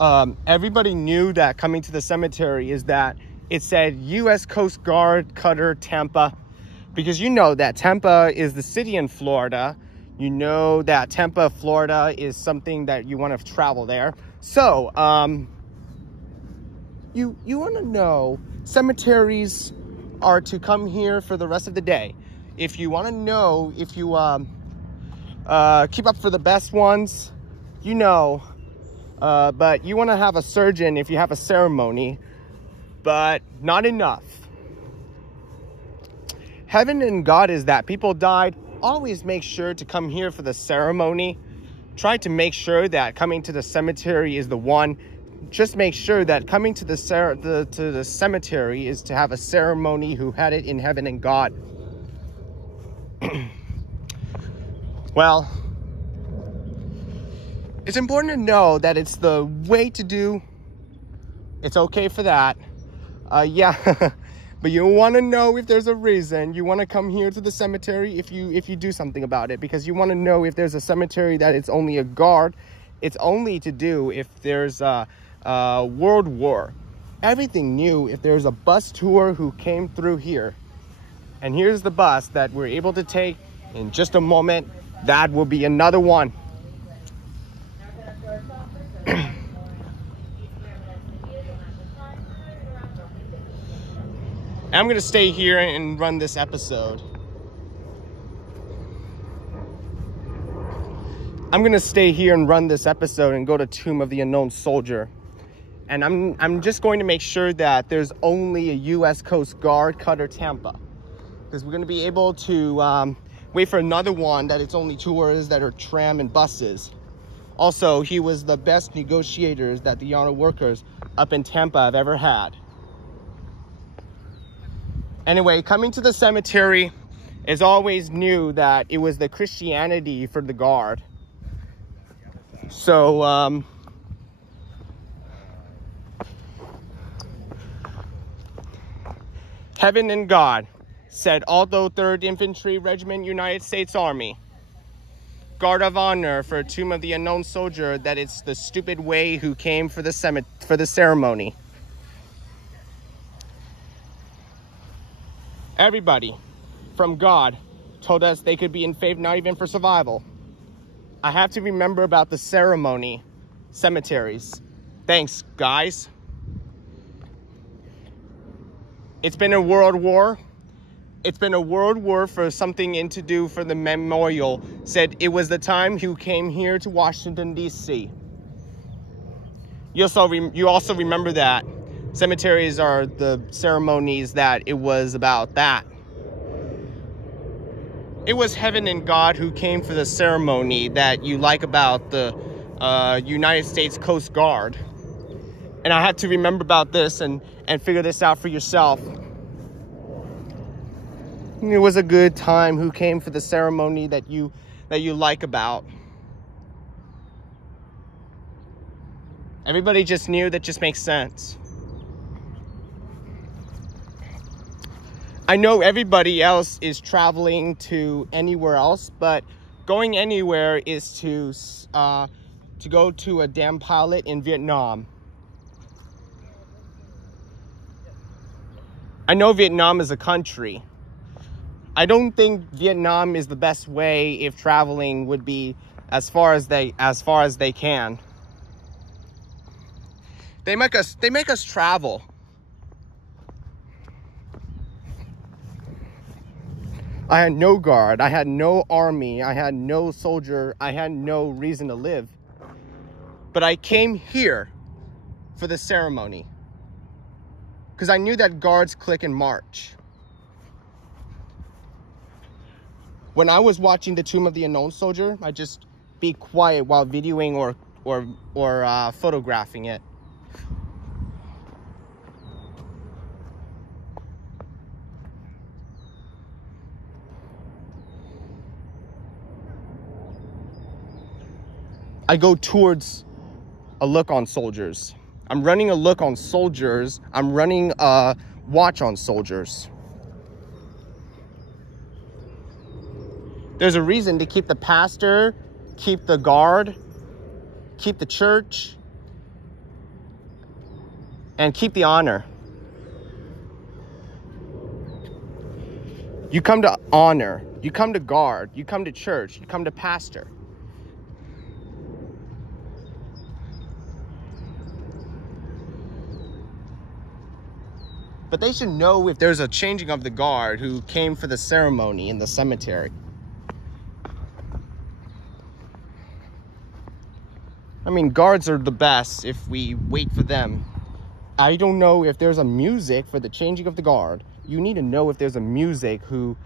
everybody knew that coming to the cemetery is that it said U.S. Coast Guard Cutter Tampa, because you know that Tampa is the city in Florida. You know that Tampa, Florida is something that you want to travel there. So, you want to know cemeteries are to come here for the rest of the day. If you want to know if you keep up for the best ones, you know, but you want to have a surgeon if you have a ceremony, but not enough. Heaven and God is that people died. Always make sure to come here for the ceremony. Try to make sure that coming to the cemetery is the one. Just make sure that coming to the cemetery is to have a ceremony who had it in heaven and God. Well, it's important to know that it's the way to do. It's okay for that. Yeah, but you want to know if there's a reason. You want to come here to the cemetery if you do something about it, because you want to know if there's a cemetery that it's only a guard. It's only to do if there's a World War. Everything new if there's a bus tour who came through here. And here's the bus that we're able to take in just a moment. That will be another one. I'm going to stay here and run this episode. I'm going to stay here and run this episode and go to Tomb of the Unknown Soldier. And I'm just going to make sure that there's only a U.S. Coast Guard Cutter Tampa. Because we're going to be able to wait for another one that it's only tours that are tram and buses. Also, he was the best negotiators that the honor workers up in Tampa have ever had. Anyway, coming to the cemetery is always knew that it was the Christianity for the guard. So, Heaven and God said, although 3rd Infantry Regiment, United States Army, Guard of Honor for Tomb of the Unknown Soldier, that it's the stupid way who came for the ceremony. Everybody from God told us they could be in favor, not even for survival. I have to remember about the ceremony, cemeteries. Thanks, guys. It's been a world war. It's been a world war for something to do for the memorial. Said it was the time who came here to Washington, D.C. You also remember that cemeteries are the ceremonies that it was about that. It was Heaven and God who came for the ceremony that you like about the United States Coast Guard. And I had to remember about this and figure this out for yourself. It was a good time who came for the ceremony that you like about. Everybody just knew that just makes sense. I know everybody else is traveling to anywhere else, but going anywhere is to go to a damn pilot in Vietnam. I know Vietnam is a country. I don't think Vietnam is the best way if traveling would be as far as they can. They make us travel. I had no guard, I had no army, I had no soldier, I had no reason to live. But I came here for the ceremony. Because I knew that guards click and march. When I was watching the Tomb of the Unknown Soldier, I just be quiet while videoing or photographing it. I go towards a look on soldiers. I'm running a look on soldiers. I'm running a watch on soldiers. There's a reason to keep the pastor, keep the guard, keep the church, and keep the honor. You come to honor, you come to guard, you come to church, you come to pastor. But they should know if there's a changing of the guard who came for the ceremony in the cemetery. I mean, guards are the best if we wait for them. I don't know if there's a music for the changing of the guard. You need to know if there's a music who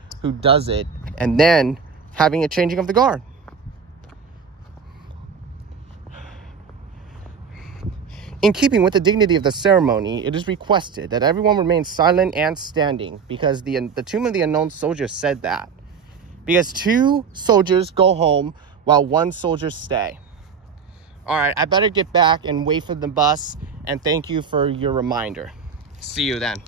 does it, and then having a changing of the guard. In keeping with the dignity of the ceremony, it is requested that everyone remain silent and standing, because the Tomb of the Unknown Soldier said that. Because 2 soldiers go home while 1 soldier stay. All right, I better get back and wait for the bus, and thank you for your reminder. See you then.